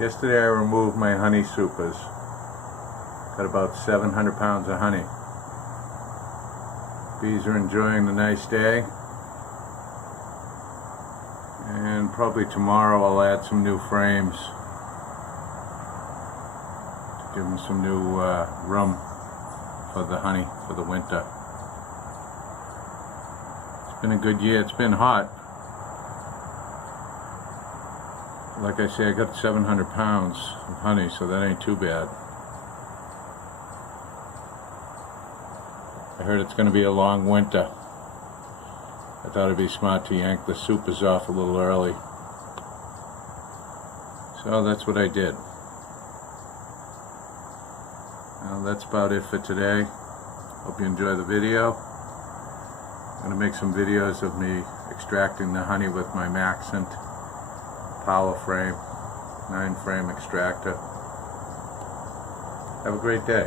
Yesterday I removed my honey supers. Got about 700 pounds of honey. Bees are enjoying the nice day. And probably tomorrow I'll add some new frames to give them some new room for the honey for the winter. It's been a good year. It's been hot. Like I say, I got 700 pounds of honey, so that ain't too bad. I heard it's going to be a long winter. I thought it'd be smart to yank the supers off a little early. So that's what I did. Well, that's about it for today. Hope you enjoy the video. I'm going to make some videos of me extracting the honey with my Maxent power frame, 9-frame extractor. Have a great day.